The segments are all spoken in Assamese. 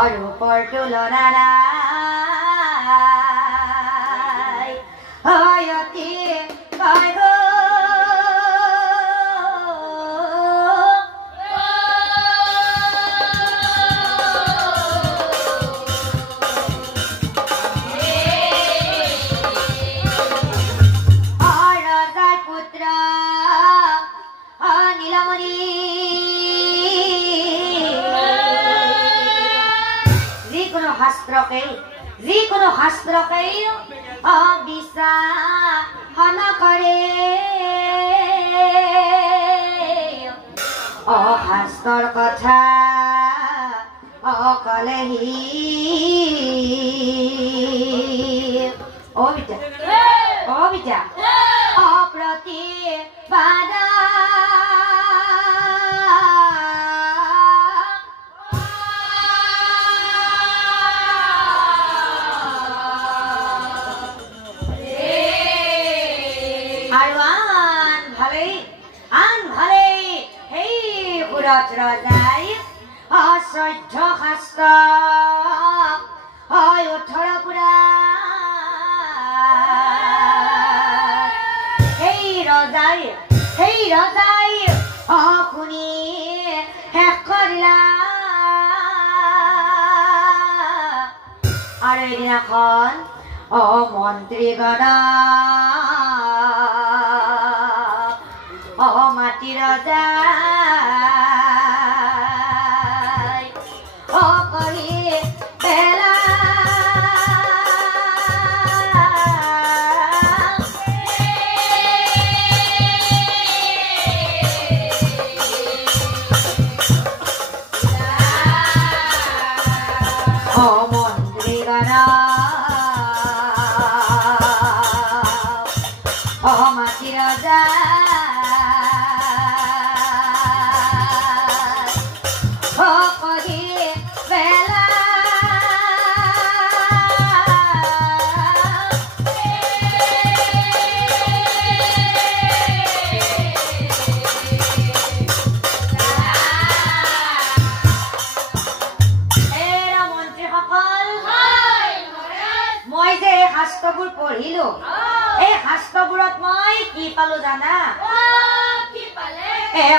ৰূপৰ তুলনা নাই হয়তি কয় গো ৰজাৰ পুত্ৰ নীলমণি যিকোনো শাস্ত্ৰকেই অবিশ্বাস নকৰে অশাস্ত্ৰৰ কথা অকলেহি অবিদ্যা অপ্ৰতিবাদ ৰজাই অশ্ৰদ্ধ শাস্ত্ৰ হয় 18 পুৰা সেই ৰজাই শুনি শেষ কৰিলা আৰু এদিনাখন মন্ত্ৰীগণ মাটি ৰজা পঢ়িলো এই শাস্ত্ৰবোৰত মই কি পালো জানা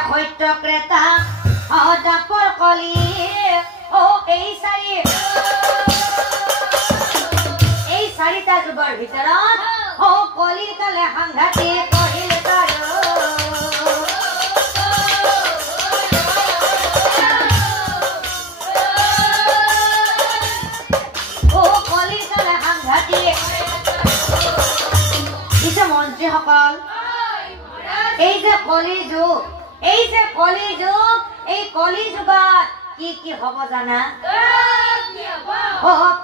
সত্য ক্ৰেতা দাপৰ কলি এই চাৰিটা যুগৰ ভিতৰত কলিৰ কালে সাংঘাতিক পঢ়িলে কলিৰ কালে সাংঘাতিক মন্ত্ৰীসকল এই যে কলি যুগত কি হব জানা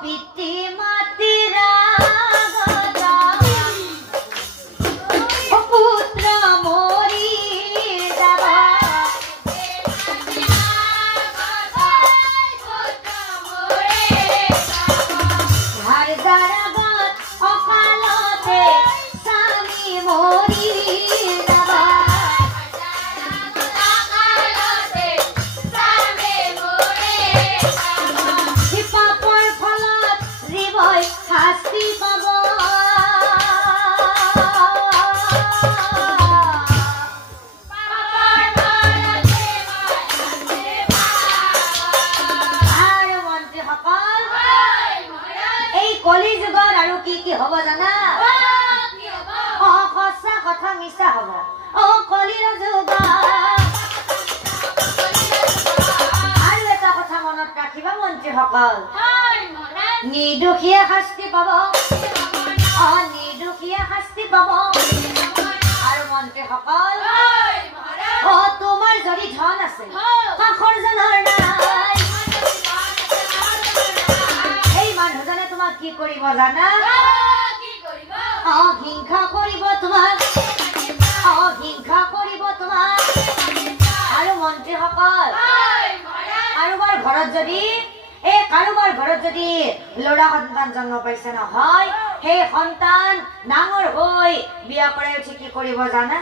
পিতৃ মাতৃৰ পুত্ৰ মৰি যাব অকালতে স্বামী মৰি যাব পাপৰ ফলত জীৱই শাস্তি পাব আৰু মন্ত্ৰীসকল এই কলি যুগত আৰু কি হব জানা সঁচা কথা মিছা হব কলিৰ যুগত আৰু এটা কথা মনত ৰাখিবা মন্ত্ৰীসকল নিৰ্দোষীয়ে শাস্তি পাব আৰু মন্ত্ৰীসকল তোমাৰ যদি ধন আছে কাষৰ জনৰ নাই এই মানুহজনে তোমাক কি কৰিব জানা হিংসা কৰিব তোমাক আৰু মন্ত্ৰীসকল কাৰোবাৰ ঘৰত যদি ল'ৰা সন্তান জন্ম পাইছে নহয় সেই সন্তান ডাঙৰ হৈ বিয়া কৰাই উঠি কি কৰিব জানা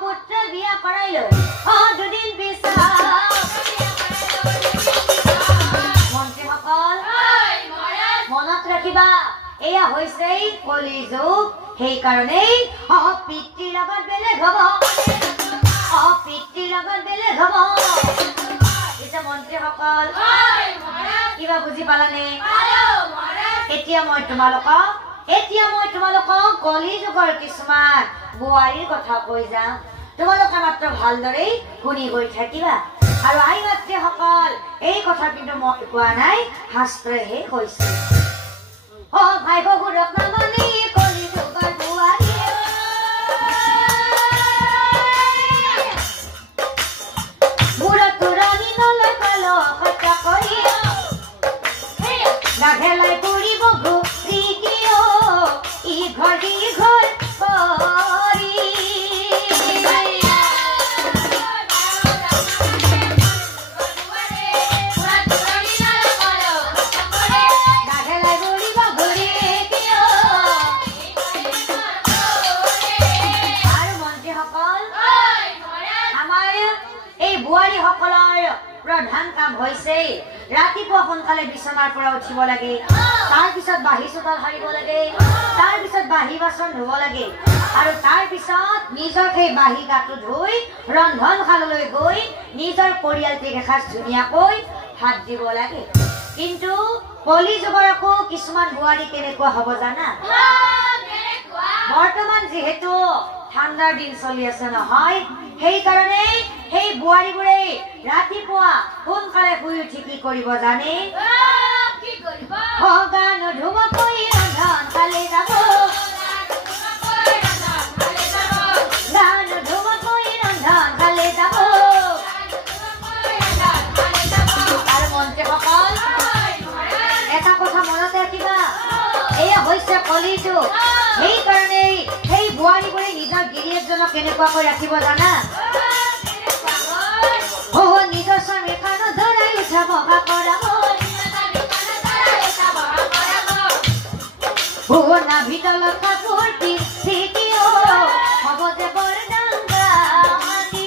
পুত্ৰ বিয়া কৰাই লৈ দুদিন পিছত হৈছেই কলি যুগ সেইকাৰণেই পিতৃৰ লগত বেলেগ হ'ব পিতৃৰ লগত বেলেগ হ'ব পিছে মন্ত্ৰীসকল কিবা বুজি পালানে এতিয়া মই তোমালোকক কলি যুগৰ কিছুমান বোৱাৰীৰ কথা কৈ যাম তোমালোকে মাত্ৰ ভালদৰে শুনি গৈ থাকিবা আৰু আই মাতৃসকল এই কথা কিন্তু মই কোৱা নাই শাস্ত্ৰহে কৈছে ভাই বহুৰক নামানি কলি যুগৰ বোৱাৰী মূৰত তুৰণি নলয় কল হত্যা কৰি গাঘেলাই পৰিব ঘূৰি কিয় ইঘৰ সিঘৰ কৰি প্ৰধান কাম হৈছে ৰাতিপুৱা সোনকালে বিছনাৰ পৰা উঠিব লাগে তাৰ পিছত বাহি চোতাল সাৰিব লাগে তাৰ পিছত বাহি বাচন ধুব লাগে আৰু তাৰ পিছত নিজৰ সেই বাহি গাটো ধুই ৰন্ধনশাললৈ গৈ নিজৰ পৰিয়ালটিক এসাঁজ ধুনীয়াকৈ ভাত দিব লাগে কিন্তু কলি যুগৰ আকৌ কিছুমান বোৱাৰী কেনেকুৱা হ'ব জানা বৰ্তমান যিহেতু ঠাণ্ডাৰ দিন চলি আছে নহয় সেইকাৰণে সেই বোৱাৰীবোৰে ৰাতিপুৱা সোনকালে শুই উঠি কি কৰিব জানে গান ধুমকৈ ৰন্ধনশালে যাব গান ধুমকৈ ৰন্ধনশালে যাব আৰু মন্ত্ৰীসকল এটা কথা মনত ৰাখিবা এয়া হৈছে কলি যুগ সেইকাৰণে সেই বোৱাৰীবোৰে নিজৰ গিৰিয়েকজনক কেনেকুৱাকৈ ৰাখিব জানা নিজৰ স্বামী কাণ ধৰাই উঠাব নাভি তলত কাপোৰ পিন্ধি কিয় হ'ব যে বৰ ডাঙামাটি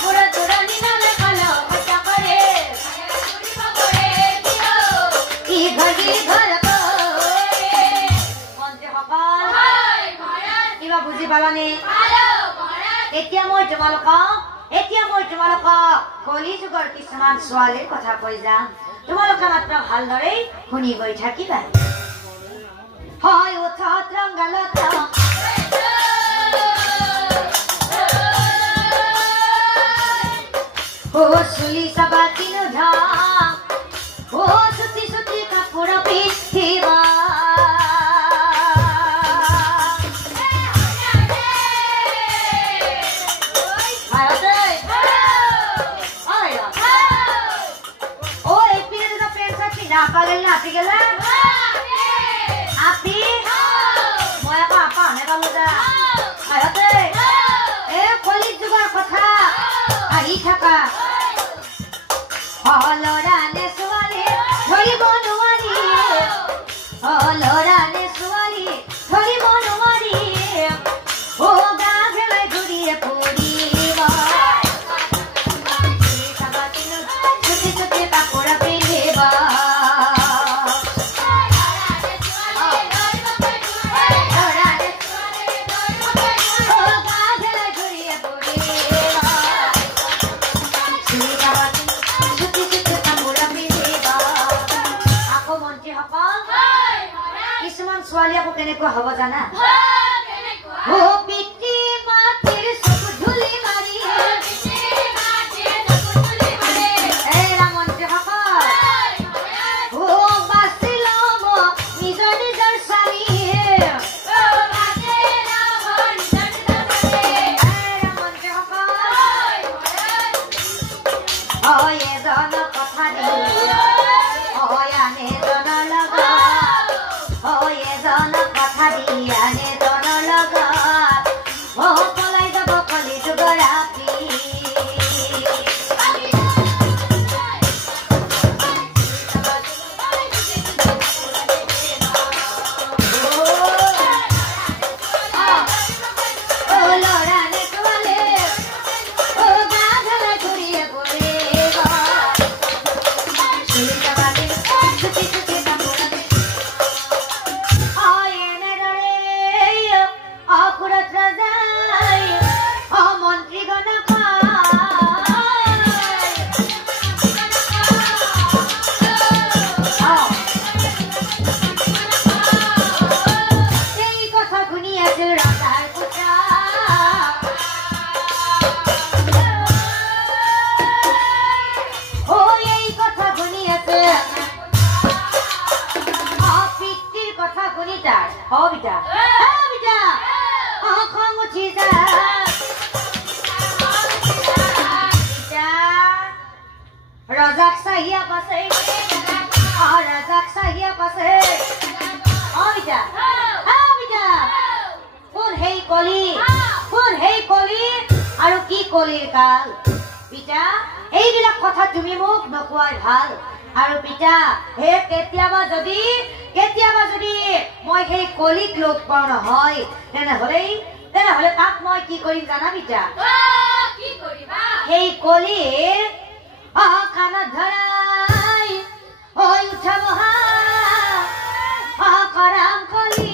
মূৰত তুৰণি নলয় কল হত্যা কৰে ইঘৰ সিঘৰ কিবা বুজি পালানে এতিয়া মই তোমালোকক কলি যুগৰ কিছুমান ছোৱালীৰ কথা কৈ যাম তোমালোকে মাত্ৰ ভালদৰে শুনি গৈ থাকিবা হয় উঠত ৰংগালত চুলি চাবা তিনো ধাম চুটি চুটি কাপোৰ পিন্ধিবা Apagin na, sige lang. Api? Moya ka, apa? May paluda. Ay, ate. Koli jugar kotha. Ahi thaka. Lora ne suwali, thori bonuwari. Lora ne suwali, thori bonuwari. Gaaghelai guriye puriwa. Chuti chuti kapura pindiba. ছোৱালী আকৌ কেনেকুৱা হ'ব জানা পিতৃ মাতৃৰ চকু ধূলি মাৰি মন্ত্ৰীসকল বাচি ল'ব নিজৰ নিজৰ স্বামী মন্ত্ৰীসকল এজনক কথা দিয়া আন এজনৰ লগত এজনক কথা দিয়া আছে বিটা বিটা কোন হেই কলি আৰু কি কলিৰ কাল পিতা এইবিলাক কথা তুমি মোক নকোৱাই ভাল আৰু পিতা হে কেতিয়াবা যদি মই সেই কলিক লোক পাও নহয় তেনেহলে তাক মই কি কৰিম জানা পিতা কি কৰিবা সেই কলিৰ কাণত ধৰাই হৈ উঠা মহা কৰাম কলি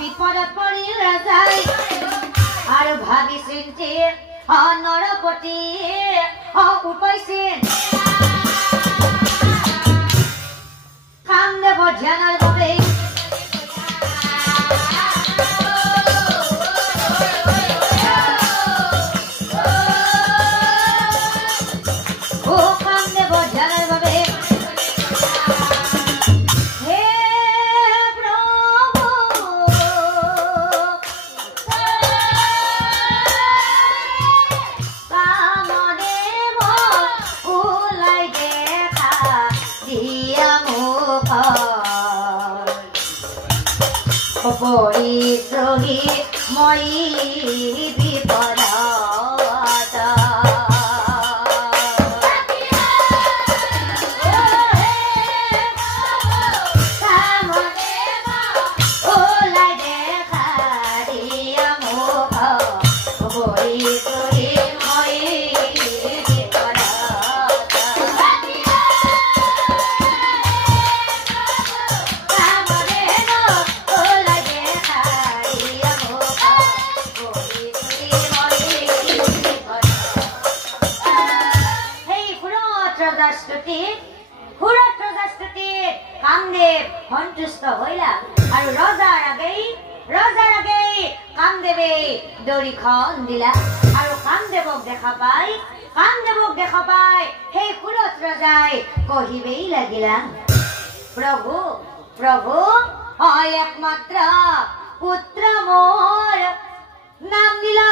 বিপদত পৰিল ৰাজাই আৰু ভাবি চিন্তি নৰপতি উপাইছিল কামদেৱ ধ্যানৰ বাবে পৰিদ্ৰোহী মই বিপদত ওলাই দেখা দিয়া মোক পৰিদ্ৰোহী মই কামদেৱ সন্তুষ্ট হইলা আৰু ৰজাৰ আগেই কামদেৱে দড়িখন দিলা আৰু কামদেৱক দেখা পাই সেই সুৰত ৰজাই কহিবেই লাগিলা প্ৰভু একমাত্ৰ পুত্ৰ মোৰ নাম দিলা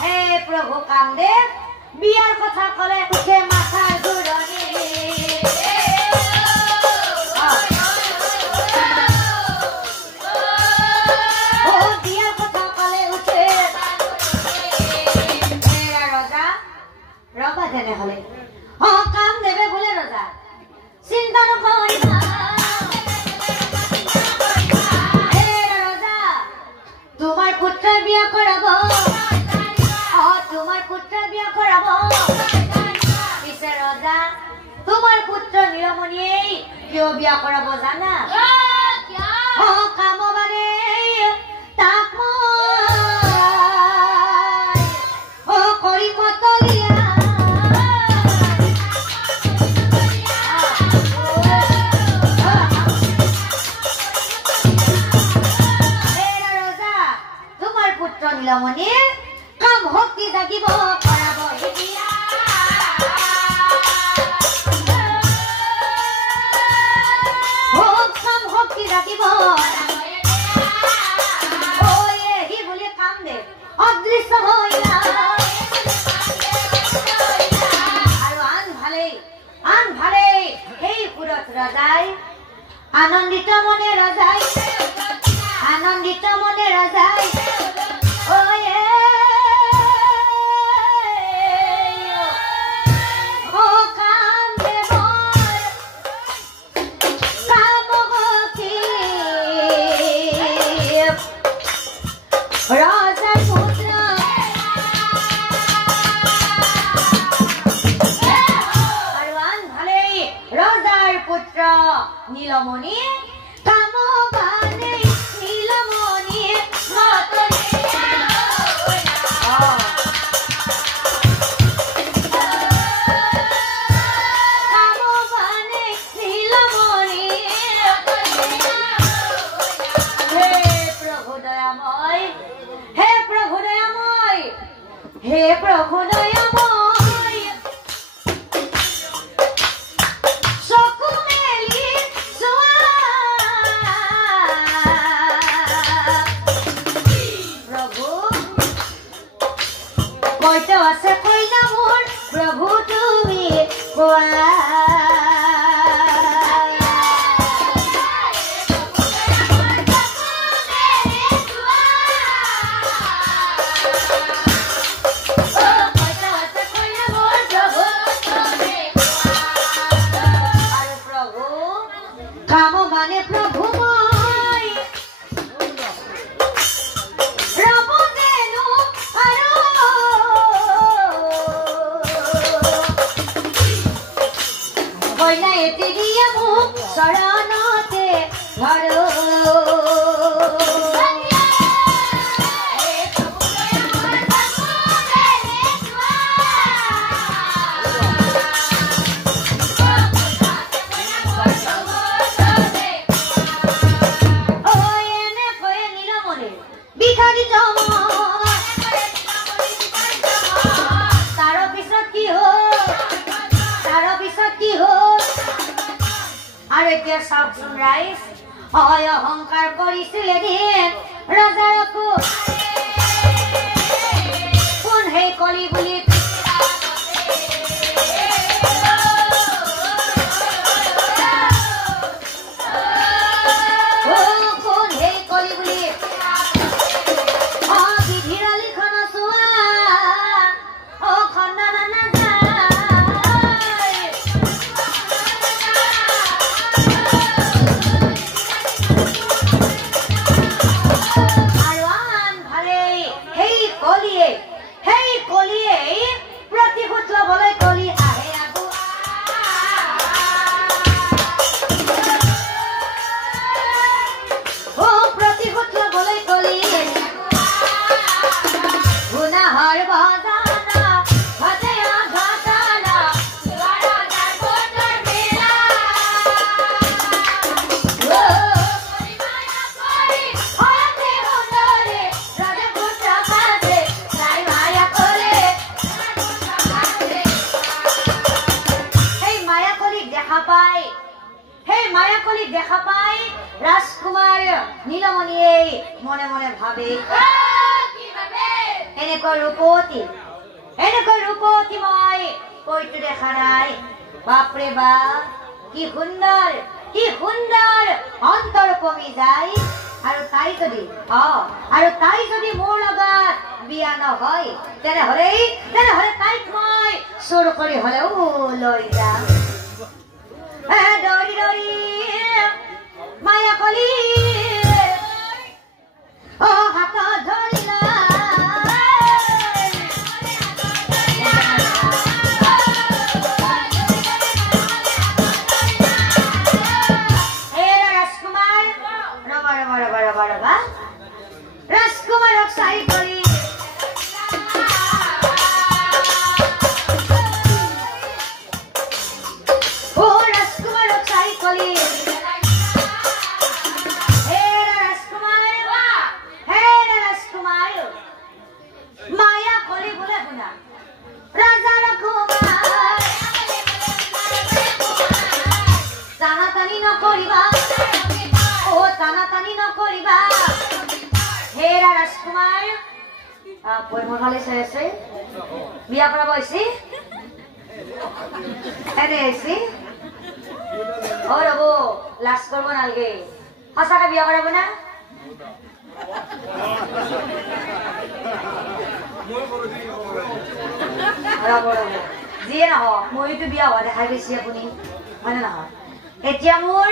হে প্ৰভু কামদেৱ বিয়াৰ কথা কলে উঠে মাথাৰ ঘূৰণি তেনেহলে কামদেৱে বোলে ৰজা চিন্তা নকৰিবা ৰজা তোমাৰ পুত্ৰৰ বিয়া কৰাব পিছে ৰজা তোমাৰ পুত্ৰ নীলমণিয়ে কিয় বিয়া কৰাব জানা কাম মানে তাক কৰি মতলিয়া নীলমণিৰ কাম শক্তি জাগিব কৰাব এতিয়া কাম শক্তি জাগিব সি বুলি কামদেৱ অদৃশ্য হইলা আৰু আন ভালেই সেই সুৰত ৰজাই আনন্দিত মনে ৰজাই নীলমণি কাম মানে নীলমণি কইনা এটি দিয়া মুখ শৰণতে ধৰো sunrise হয় অহংকাৰ কৰিছিলে দিন ৰজাৰকো কোন হে কলি বুলি কোন হে কলি বুলি বিধিৰ লিখন চোৱা খণ্ডন দেখা পাই ৰাজকুমাৰ নীলমণিয়ে মনে মনে ভাবে এনেকৈ ৰূপৱতী মই কইটো দেখা নাই বাপৰে বা কি সুন্দৰ অন্তৰ কমি যায় আৰু তাই যদি মোৰ লগত বিয়া নহয় তেনেহলে তাইক মই চোৰ কৰি হলেও লৈ যাম দৌৰি দৌৰি মায়া কলি হাত ধৰিলা ৰাজকুমাৰ ৰবা ৰাজকুমাৰক চাই কৰি বিয়া কৰাব হৈছে এনে হৈছে ৰব লাজ কৰিব নালাগে সঁচাকে বিয়া কৰাব না যিয়ে নহওক মইতো বিয়া হোৱা দেখাই গৈছি আপুনি হয়নে নহয় এতিয়া মোৰ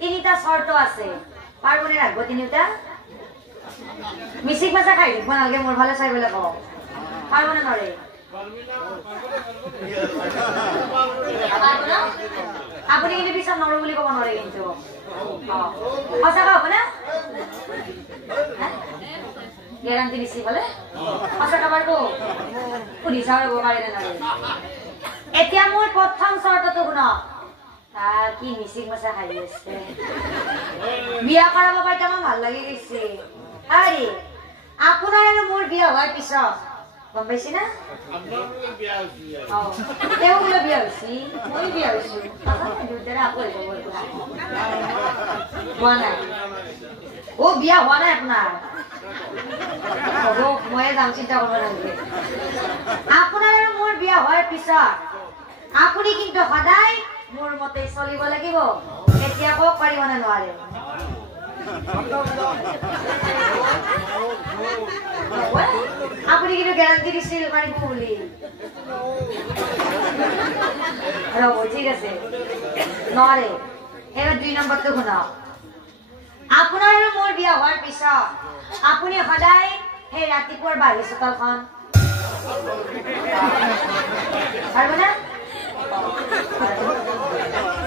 তিনিটা চৰ্ত আছে পাৰ্বনে ৰাখিব তিনিটা মিচিক মাছা খাই দিব নালাগে মোৰ ভালে চাই বোলে কওঁ পাৰ্বনে নৰে আপুনি কিন্তু পিছত নৰো বুলি ক'ব নোৱাৰে কিন্তু সঁচাকৈ হ'ব না গেৰাণ্টি দিছি বোলে সঁচাকৈ পাৰিব সুধি চাব ৰ'ব পাৰিলে নৰে এতিয়া মোৰ প্ৰথম চৰ্তটো শুনক তাৰ কি মিচিক মাছা খাই আছে বিয়া কৰাব পাই তাৰ ভাল লাগি গৈছে আৰে আপোনাৰ আৰু মোৰ বিয়া হোৱাৰ পিছত গম পাইছি না তেওঁ বোলে বিয়া হৈছি মই বিয়া হৈছো দুটাৰে আকৌ হোৱা নাই বিয়া হোৱা নাই আপোনাৰ হ'ব ময়ে যাম চিন্তা কৰিব নালাগে আপোনাৰ আৰু মোৰ বিয়া হোৱাৰ পিছত আপুনি কিন্তু সদায় মোৰ মতে চলিব লাগিব এতিয়া কওক পাৰিব নে নোৱাৰে আপুনি কিন্তু গ্যাৰান্টি দিছিল পাৰিব বুলি ৰ'ব ঠিক আছে নোৱাৰে এবাৰ 2 নম্বৰটো শুনক আপোনাৰ আৰু মোৰ বিয়া হোৱাৰ পিছত আপুনি সদায় সেই ৰাতিপুৱাৰ বাহিৰ চোতালখন পাৰিব না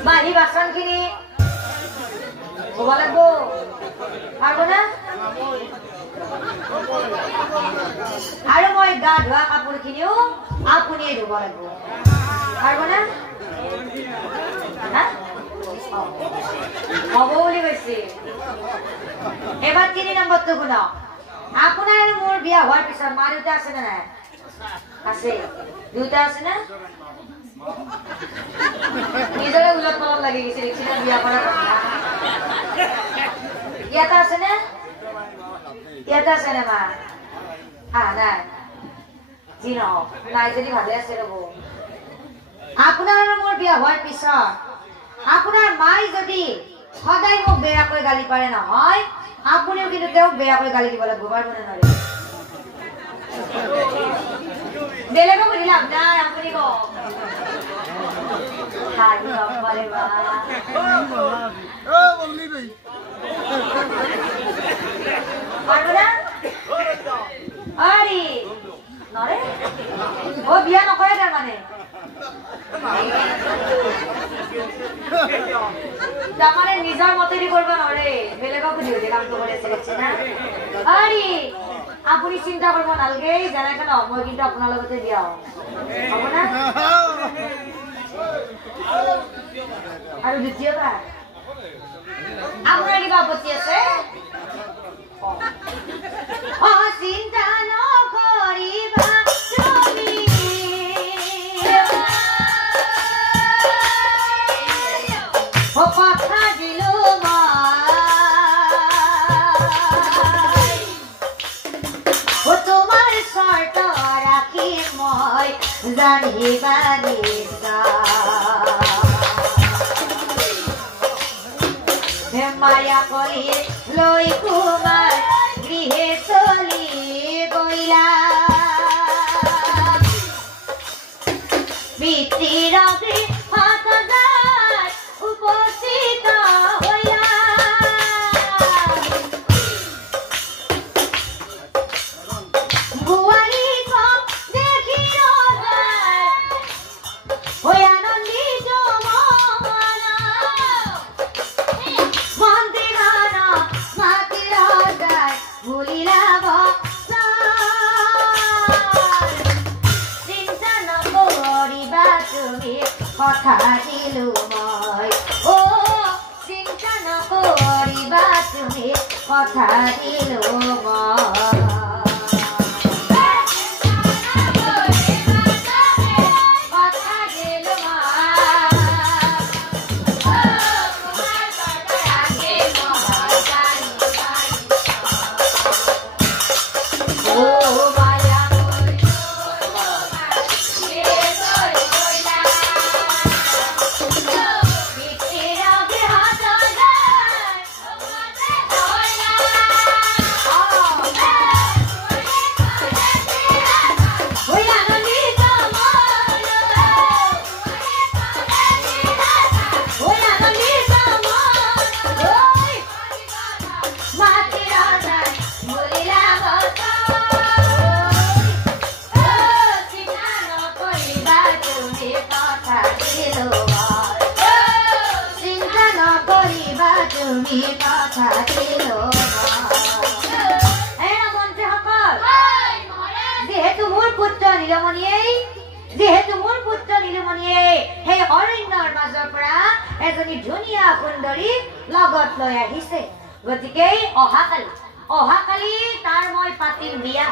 বাহি বাচনখিনি ধুব লাগিব পাৰব না আৰু মই গা ধোৱা কাপোৰখিনিও আপুনিয়ে ধুব লাগিব পাৰব না হ'ব বুলি কৈছে এবাৰ 3 নম্বৰটো শুনক আপোনাৰ মোৰ বিয়া হোৱাৰ পিছত মা দেউতা আছে নে নাই আছে দুটা আছে না নিজৰে উলট পালট লাগি গৈছে দেখিছে বিয়া কৰাৰ কথা ইয়াতে আছে নে ইয়াতে আছে নে মা নাই যি নহওক নাই যদি ভালে আছে ৰ'ব আপোনাৰ মোৰ বিয়া হোৱাৰ পিছত আপোনাৰ মাই যদি সদায় মোক বেয়াকৈ গালি পাৰে নহয় আপুনিও কিন্তু তেওঁক বেয়াকৈ গালি দিব লাগিব পাৰিব নে নোৱাৰিব বেলেগক সুধি লাভ নাই আপুনি কওক বিয়া নকৰে তাৰমানে তাৰমানে নিজৰ মতেদি কৰিব নোৱাৰে বেলেগক সুধি সুধি কামটো কৰি আছে না আপুনি চিন্তা কৰিব নালাগে যেনেকে ন মই কিন্তু আপোনাৰ লগতে বিয়া হম হ'ব না আৰু দ্বিতীয়বাৰ আপোনাৰ কিবা আপত্তি আছে চিন্তা নকৰিবা তুমি কথা দিলো তোমাৰ চৰ্ত ৰাখি মই জানিবা মায়া কৰি লৈ কুমাৰ গৃহে চলি গইলা পিতৃৰ গৃহত উপস্থিত হইলা বোৱাৰীক দেখি হৈ আনন্দিত কথা দিলো মই চিন্তা নকৰিবা তুমি কথা দিলো মই যেহেতু মোৰ পুত্ৰ নীলমণিয়ে সেই অৰণ্যৰ মাজৰ পৰা এজনী ধুনীয়া সুন্দৰী লগত লৈ আহিছে গতিকে অহাকালি তাৰ মই পাতিম বিয়া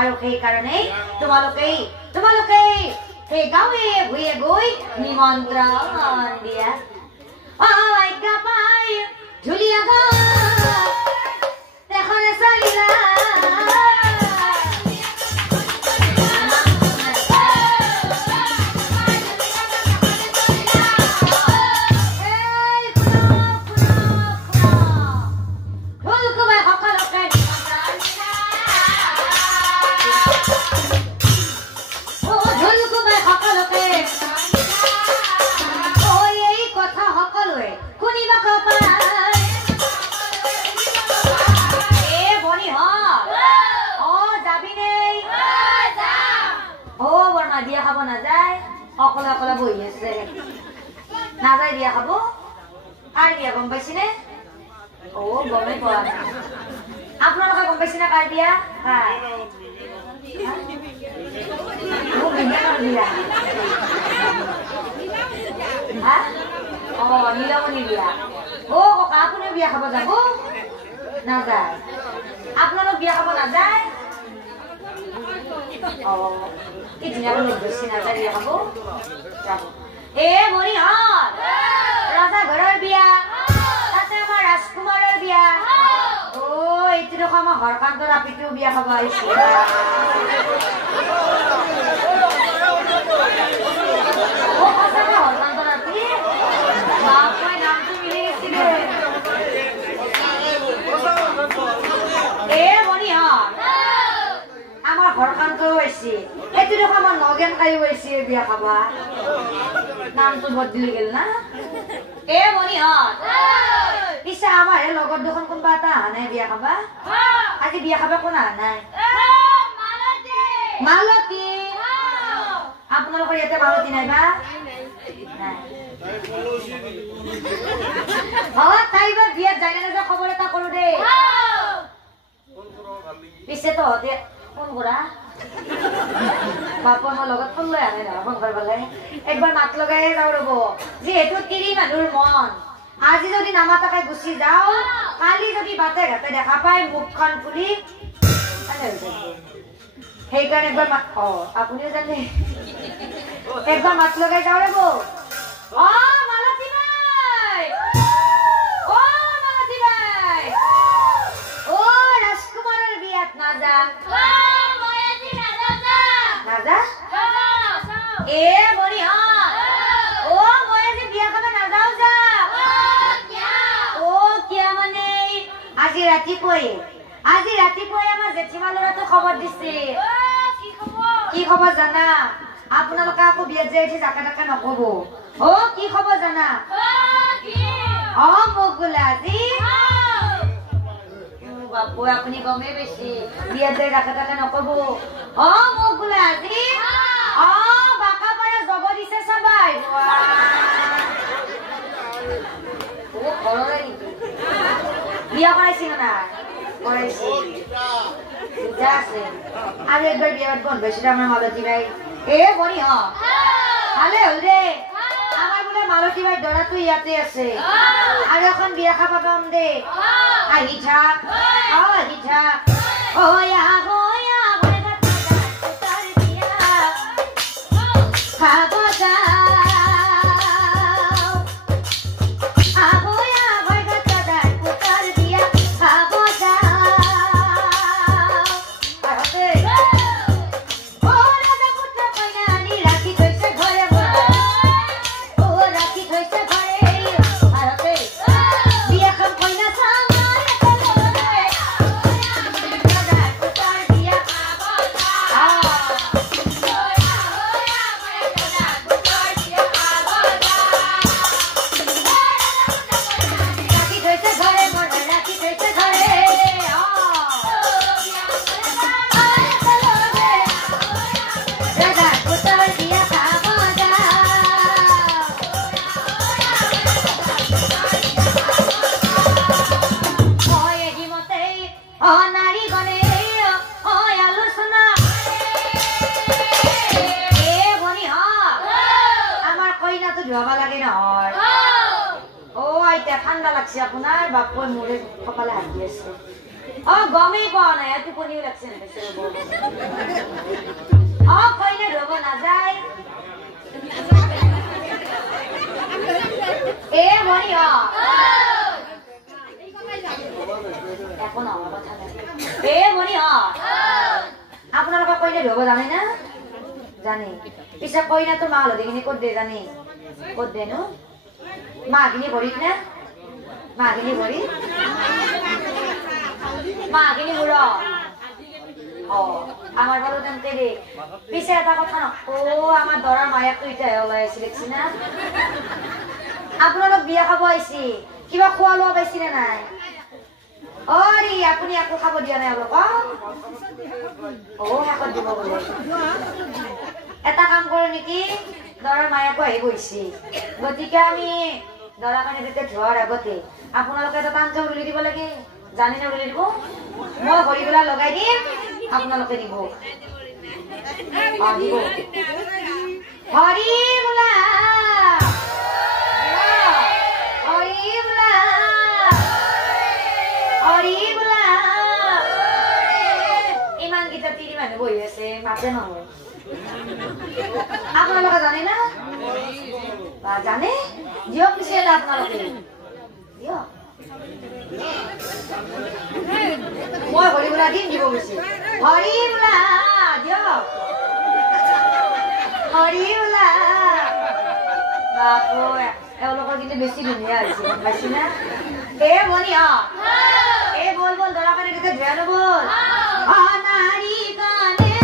আৰু সেই কাৰণে তোমালোকে সেই গাঁৱে ভূঞে গৈ নিমন্ত্ৰণ দিয়া আজ্ঞা পাই ধুলীয়া এখনে চালিলা নাযায় বিয়া খাব কাৰ বিয়া গম পাইছেনে অ গমেই পোৱা নাই আপোনালোকে গম পাইছেনে কাৰ বিয়া কাৰ মোক বিয়া বিয়া হা অ নীলমণি বিয়া অ ককা আপুনি বিয়া খাব যাব নাযায় আপোনালোক বিয়া খাব নাযায় অ কি ধুনীয়াকৈ লগ বেছি নাযায় বিয়া খাব যাব এ মৰিহত ৰাজা ঘৰৰ বিয়া তাতে আমাৰ ৰাজকুমাৰৰ বিয়া অ এইটো দেখো আমাৰ হৰকান্তৰ আপিটোও বিয়া খাব আহিছে অ সঁচাকে হৰকান্তৰ আপি বাপৰে নামটো মিলি গৈছিলে এ মৰিহত আমাৰ হৰকান্তও আহিছে এইটো দেখো আমাৰ নগেন কাইও আহিছে বিয়া খাবা নামটো বদলি গেল না এ মৰিহত পিছে আমাৰ লগত দুখন কোনোবা এটা অহা নাই বিয়া খাবা আজি বিয়া খাবা কোন অহা নাই মালতী আপোনালোকৰ ইয়াতে মালতী নাইবা তাই বা বিয়াত যায় না খবৰ এটা কৰো দেই পিছে তহঁতে ফোন কৰা বাপৰ মোৰ লগত ফোন লৈ আনে নহয় ফোন কৰিবলৈ একবাৰ মাত লগাই যাওঁ ৰ'ব যিহেতু তিৰি মানুহৰ মন আজি যদি নামাতাকে গুচি যাওঁ কালি যদি বাটে ঘাটে দেখা পাই মুখখন ফুলি সেইকাৰণে একবাৰ মাত আপুনিও জানে একবাৰ মাত লগাই যাওঁ ৰ'ব অ মালতী বাই অ মালতী বাই অ ৰাজকুমাৰৰ বিয়াত নাযা নাযা এ মৰিহত অ মই আজি বিয়া খাব নাযাওঁ যা অ কিয় মানে আজি ৰাতিপুৱাই আমাৰ জেঠিমা ল'ৰাটো খবৰ দিছে কি খবৰ জানা আপোনালোকে আকৌ বিয়াত যাই উঠি জাকে তাকে নকব অ কি খবৰ জানা অ মোক বোলে আজি বাপু আপুনি গমেই বেছি বিয়াত যাই জাকে তাকে নকব অ মোক বোলে আজি অ বাকা পাৰা জব দিছে চাবাই ও ঘৰৰে নেকি বিয়া কৰাইছি না কৰাইছি যা আছে আৰু একবাৰ বিয়াত বন্ধ হৈছিল আমাৰ মালতী বাই এ বনি ভালে হ'ল দে আমাৰ বোলে মালতী বাই দৰাটো ইয়াতে আছে আৰু এখন বিয়া খাবা পাম দে আহি থাক হয়া খাব যা ঠান্ডা লাগছে আপনার বাপুর মুড়ে কপালে হাত দিয়েছে ও গমেই পাওয়া নাই এত পনিও লাগছে ও কইলে রব না যায় এ মনি এখন আমার কথা নাই এ মনি আপনার কইলে রব জানে না জানি পিছে কইনা তো মা হলো দেখিনি কত দে জানি কত দে নো মা কিনি ভরিত না মাগিনী ভরি মাগিনী বুড় ও আমার বলো জানতে রে পিছে এটা কথা না ও আমার দরার মায়াক তো ইটা ওলাই আছে দেখছি না আপনারা বিয়া খাব আইছি কিবা খোয়া লোয়া পাইছি না নাই অরি আপনি আকো খাব দিয়া নাই অলপ ও হাকত দিব বলে এটা কাম করে নাকি দৰাৰ মায়াকো আহি বহিছে গতিকে আমি দৰা কাৰণে যেতিয়া ধোৱাৰ আগতে আপোনালোকে এটা তাঞ্জা উৰুলি দিব লাগে জানে নে উৰুলি দিব মই হৰিবোলা লগাই দিম আপোনালোকে দিব দিব হৰিবোলা হৰিবোলা হৰিবোলা ইমান গীতা তিৰি মানুহ বহি আছে মাতে নহয় আপোনালোকে জানে না জানে দিয়ক পিছে এটা আপোনালোকে দিয়ক মই হৰিবোলা দিম দিব গৈছে হৰিবোলা দিয়ক হৰিবোলা বাপু এওঁলোকৰ কিন্তু বেছি ধুনীয়া হৈছে গম পাইছি না বনি বল বল দৰা কাৰণে দিতে ধুয়া নবল নাৰী কানে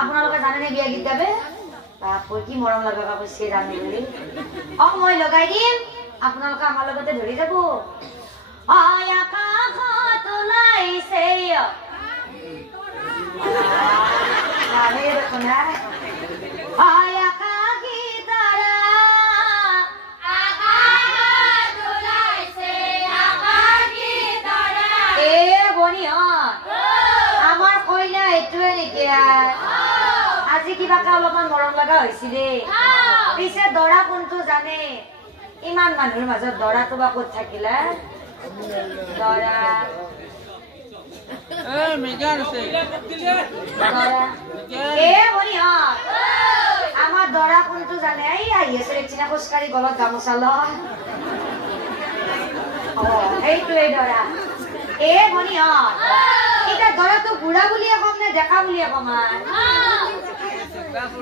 আপোনালোকে জানে নে বিয়া গীত গাবে বাপু কি মৰম লগা কৈছে জানে বুলি মই লগাই দিম আপোনালোকে আমাৰ লগতে ধৰি যাব আকাশত ওলাইছে আকাশী তৰা আকাশত ওলাইছে আকাশী তৰা বনি আমাৰ কইনা এইটোৱে নেকি আজি কিবাকে অলপমান মৰম লগা হৈছিলে পিছে দৰা কোনটো জানে ইমান মানুহৰ মাজত দৰাটো বা ক'ত থাকিলে দৰা আমাৰ দৰা কোনটো জানে এই আহি আছে চিনা খোজকাঢ়ি গলত গামোচা ল সেইটোৱে দৰা ভনী এটা দৰাটো বুঢ়া বুলিয়ে কম নে ডেকা বুলিয়ে কম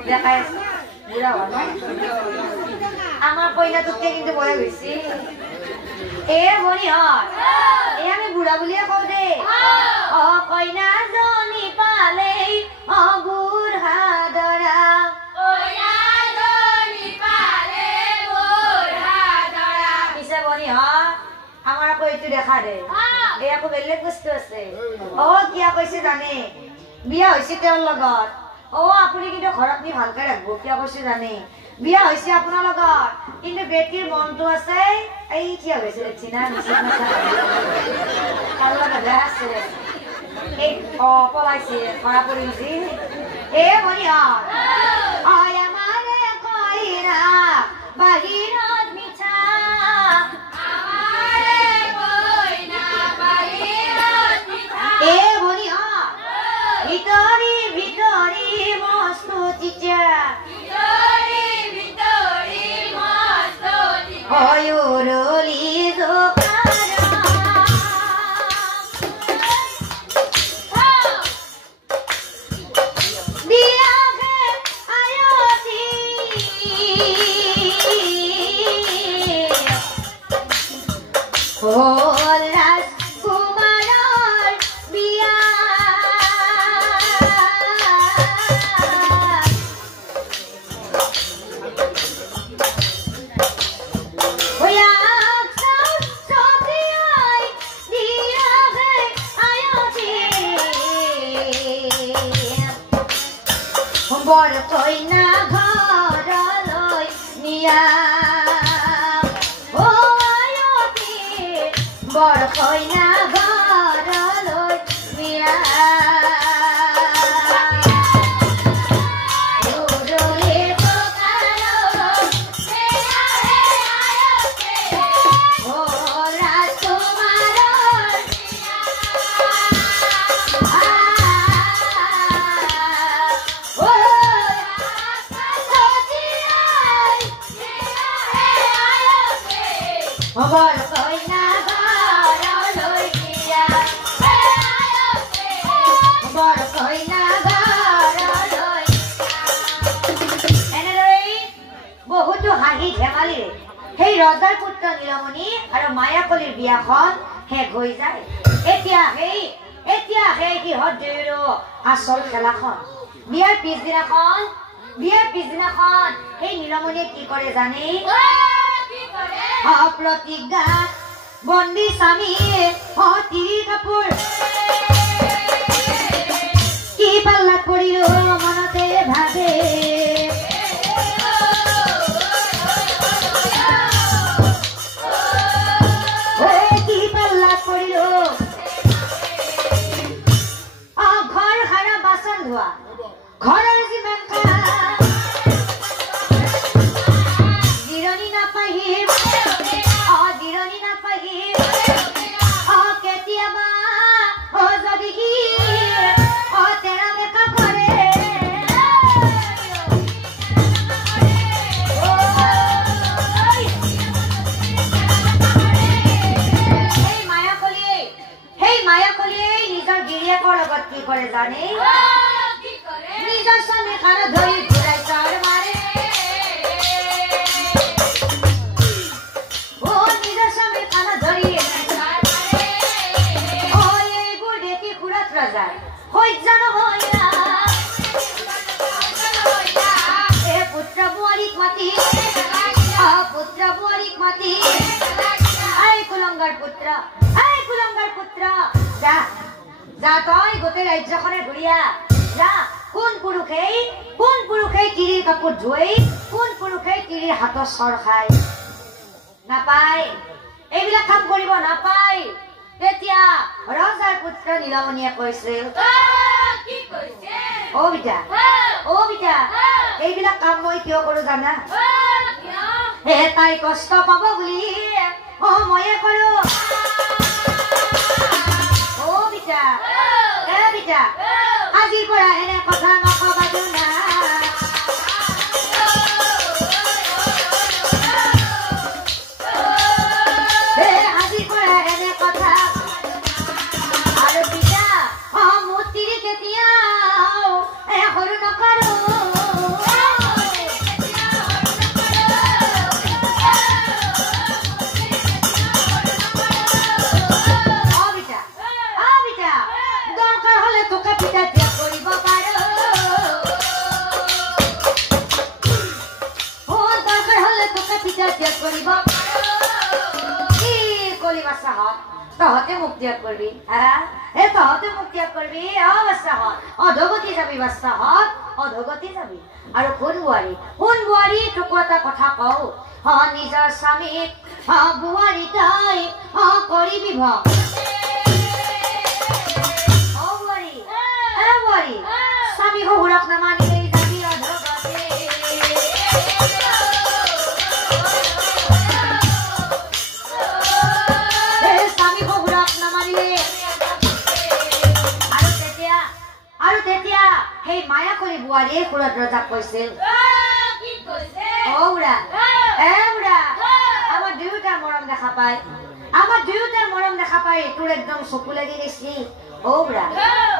দেখাই বুঢ়া হোৱা নাই আমাৰ কইনাটোতকে কিন্তু বয়স হৈছে ভনী আমি বুঢ়া বুলিয়ে কওঁ দে কইনা জনী পালেই বুঢ়া দৰা পিছে ভনী আমাৰ আকৌ এইটো দেখা দে এই আকৌ বেলেগ বস্তু আছে কিয় কৈছে জানে বিয়া হৈছে তেওঁৰ লগত আপুনি কিন্তু ঘৰত নি ভালকে ৰাখব কিয় কৈছে জানে বিয়া হৈছে আপোনাৰ লগত কিন্তু বেটিৰ মনটো আছে এই কিয় হৈছে দেখছি না আছে এই পলাইছে ধৰা পৰি গৈছে ভনী আমাৰে কইনা বাহিৰত মিছা ভনী ভিতৰি ভিতৰি মস্ত চিচা হয়ুৰলি বৰ কইনা ঘৰলৈ নিয়া বৰ কইনা ঘৰলৈ নিয়া বৰ কইনা ঘৰলৈ নিয়া বৰ কইনা ঘৰলৈ এনেদৰে বহুতো হাঁহি ধেমালিৰে সেই ৰজাৰ পুত্ৰ নীলমণি আৰু মায়াকলিৰ বিয়াখন শেষ হৈ যায়। এতিয়া সেই সিহঁত দুয়োৰো আচল খেলাখন বিয়াৰ পিছদিনাখন সেই নীলমণিয়ে কি কৰে জানে? प्रतिज्ञा बंदी स्वामी तिरी कापुर कि पाल्लात परिलो मनते भावे कि पाल्लात परिलो घर खाना बासन धोआ घर जिमान करे जाने निजा स्वामी खाना धोई घुराई चार मारे ओ निजा स्वामी खाना धोई चार मारे ओ ये बुढ़े की खुरात राजा होई जानो होया ए पुत्र बुआरिक मती आई कुलंगर पुत्र जा जा तई गोटे राज्यखने घुरिया जा कोन पुरुषे तिरिर कापुर धुई कोन पुरुषे तिरिर हाथर सर खाय नापाय এইবিলাক কাম কৰিব নাপায়। তেতিয়া ৰজাৰ পুত্ৰ নীলমণিয়ে কৈছিল কি কৈছে ও বিটা এইবিলাক কাম মই কিয় কৰো জানা? হে তাই কষ্ট পাব বুলি ময়ে কৰো। আজিৰ পৰা এনে কথা নকবা না আজিৰ পৰা এনে কথা আৰু পিতা মোৰ তিৰি কেতিয়াও সৰু নকৰো तहते मुख त्याग करबी तहते मुख त्याग करबी अधोगति जाबी अधोगति जाबी और कोन बुआरी टुकु एटा कथा कौ निजर स्वामीक बुआरी ताई करिबी भ बुआरी स्वामी हुरक नमानी जाबी अधोगति मायाकली बुआरिये कुলত रजाक কৈছিল কি কৈছে ওরা আমার দুইটা মরম দেখা পায় তোর একদম চকু লাগি গেছি ওরা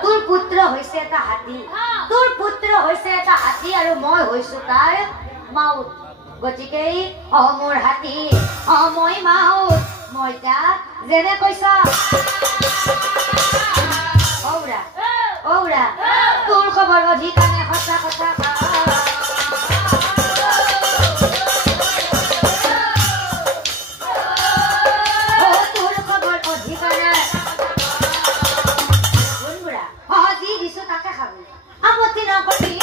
তোর পুত্র হইছে এটা হাতী আৰু মই হইছো তাৰ মাউত গতিকে মোৰ হাতী মই মাউত মই তাক যেনে কৈছা ওরা তোর খবর অধিকানে হসা কথা তোর খবর অধিকানে কোন বুড়া আজি দিছো তাকে খাবি আপত্তি নকবি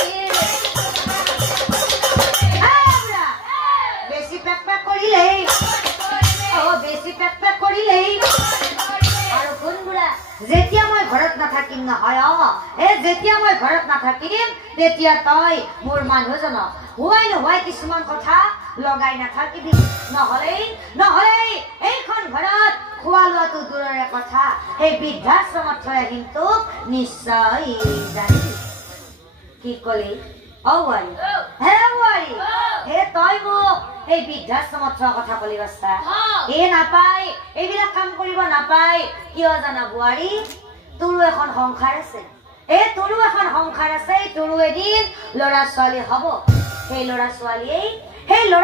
থাকিম নহয় যেতিয়া মই ঘৰত নাথাকিম তেতিয়া তই মোৰ মানুহজনক হোৱাই নোহোৱাই কিছুমান কথা লগাই নাথাকিবি নহলে এইখন ঘৰত খোৱা লোৱাটো দূৰৰে কথা সেই বৃদ্ধাশ্ৰমত থৈ আহিম তোক নিশ্চয় জানিবি কি কলি বোৱাৰী হে বোৱাৰী হে তই মোক এই বৃদ্ধাশ্ৰমত থোৱা কথা কলি বাচ্চা নাপায় এইবিলাক কাম কৰিব নাপায় কিয় জানা বোৱাৰী তোৰো এখন সংসাৰ আছে তোৰো এখন সংসাৰ আছে তোৰো এদিন ল'ৰা ছোৱালী হ'ব সেই ল'ৰা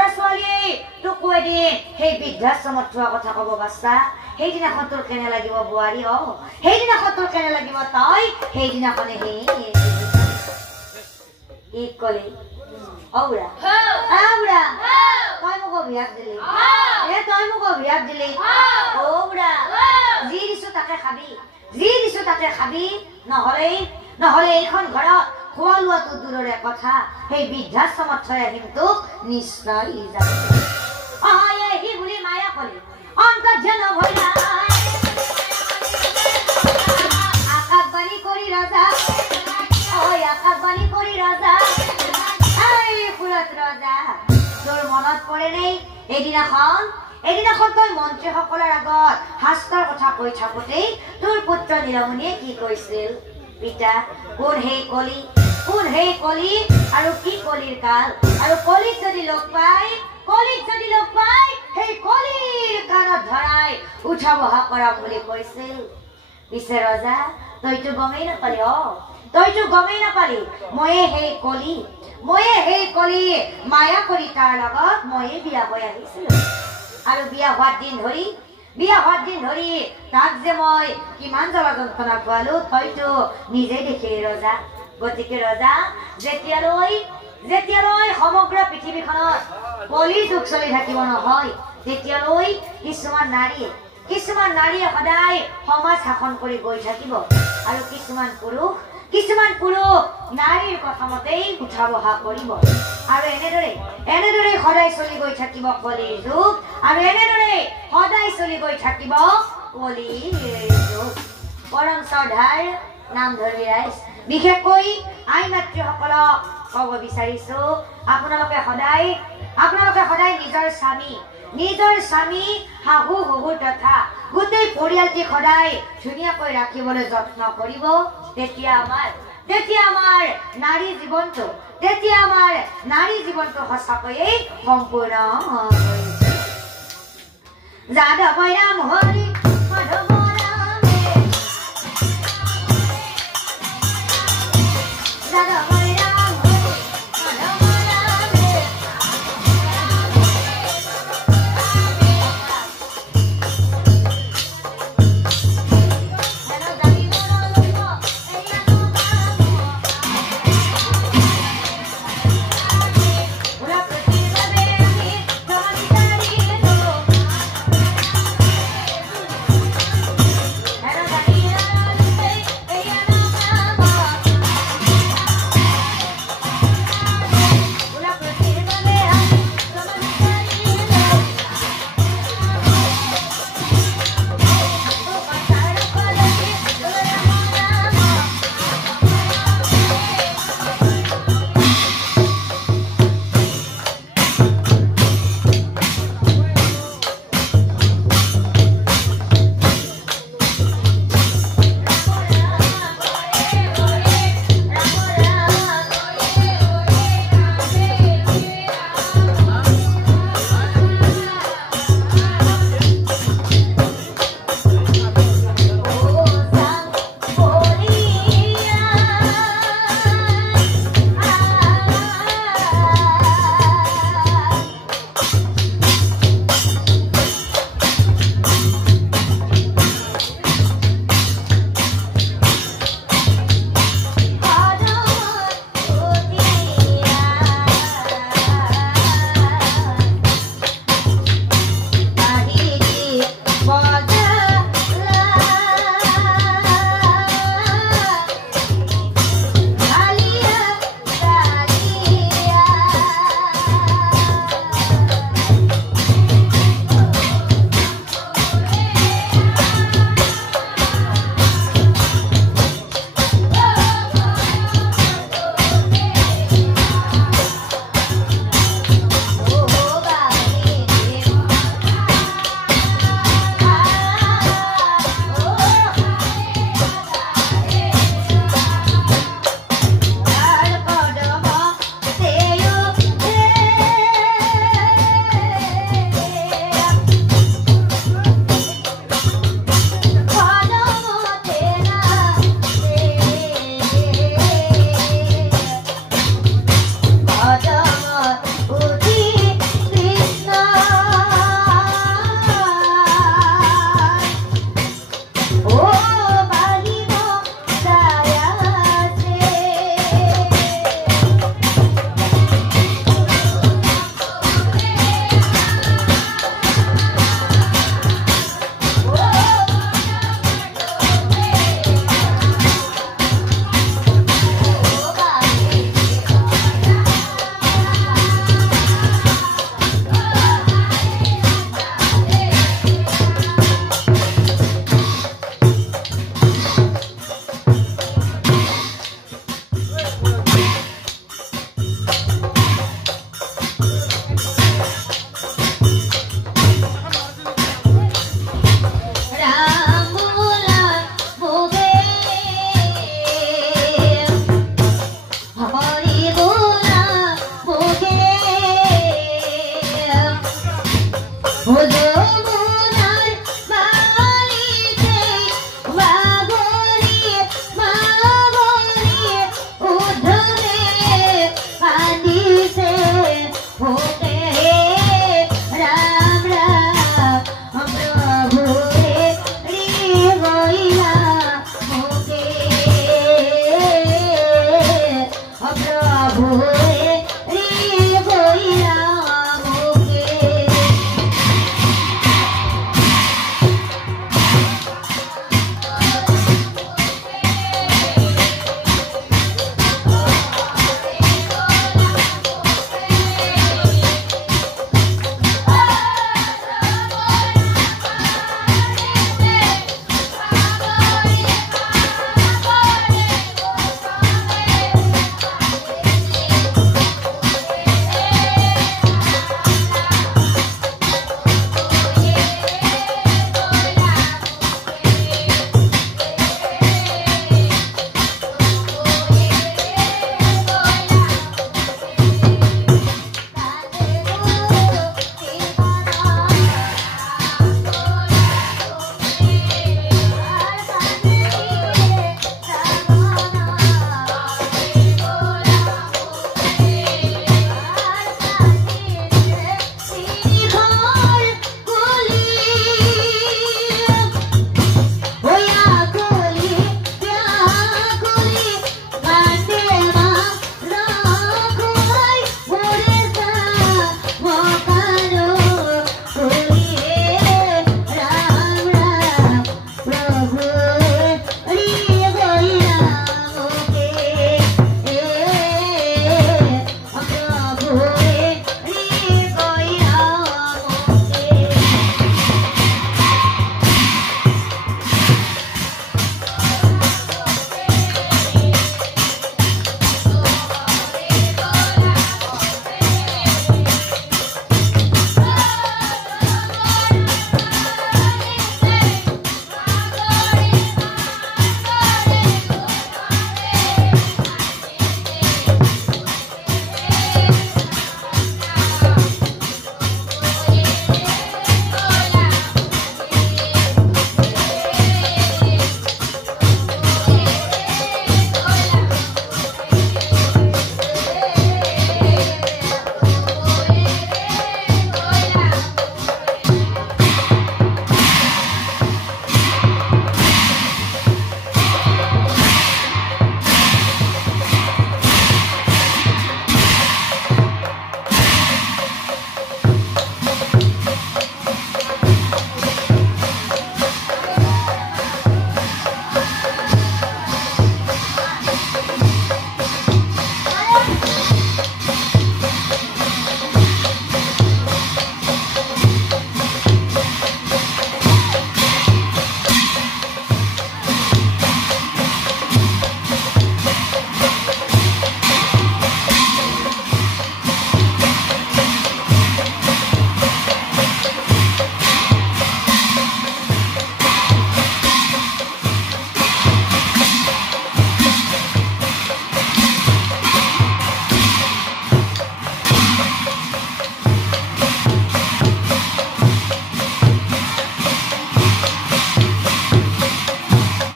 ছোৱালীয়ে তোক এদিন সেই বৃদ্ধাশ্ৰমত থোৱা কথা ক'ব বাচ্চা সেইদিনাখন তোৰ কেনে লাগিব বোৱাৰী সেইদিনাখন তোৰ কেনে লাগিব তই সেইদিনাখনে কি কলি তই মোক অভিশাপ দিলি যি দিছো তাকে খাবি নহলে এইখন ঘৰত খোৱা লোৱাটো দূৰৰে কথা সেই বৃদ্ধাশ্ৰমত থৈ আহিম তোক নিশ্চয় জানিবি বুলি মায়া কলি অন্তৰ্জন ভৈলা আকাশবাণী কৰি ৰজা ৰজা তোৰ মনত পৰে নেই এদিনাখন তই মন্ত্ৰীসকলৰ আগত শাস্ত্ৰৰ কথা কৈ থাকোতেই তোৰ পুত্ৰ নীলমণিয়ে কি কৈছিল পিতা কোন সেই কলি আৰু কি কলিৰ কাল আৰু কলিক যদি লগ পাই সেই কলিৰ কাণত ধৰাই উঠা বহা কৰাম বুলি কৈছিল পিছে ৰজা তইতো গমেই নাপালি ময়ে সেই কলি মায়া কৰি তাৰ লগত ময়ে বিয়া হৈ আহিছিলো আৰু বিয়া হোৱাৰ দিন ধৰি তাক যে মই কিমান জ্বালা যন্ত্ৰণা খোৱালো তইতো নিজে দেখিলি ৰজা গতিকে ৰজা যেতিয়ালৈ সমগ্ৰ পৃথিৱীখনত কলি যুগ চলি থাকিব নহয় তেতিয়ালৈ কিছুমান নাৰীয়ে সদায় সমাজ শাসন কৰি গৈ থাকিব আৰু কিছুমান পুৰুষ নাৰীৰ কথামতেই উঠা বহা কৰিব আৰু এনেদৰে সদায় চলি গৈ থাকিব কলিৰ যুগ আৰু এনেদৰে সদায় চলি গৈ থাকিব কলিৰ যুগ পৰম শ্ৰদ্ধাৰ নাম ধৰি ৰাইজ বিশেষকৈ আই মাতৃসকলক ক'ব বিচাৰিছো আপোনালোকে সদায় নিজৰ স্বামী শাহু শহুৰ তথা গোটেই পৰিয়ালটি সদায় ধুনীয়াকৈ ৰাখিবলৈ যত্ন কৰিব তেতিয়া আমাৰ নাৰী জীৱনটো সঁচাকৈয়ে সম্পূৰ্ণ যাদৱ নাম হৰি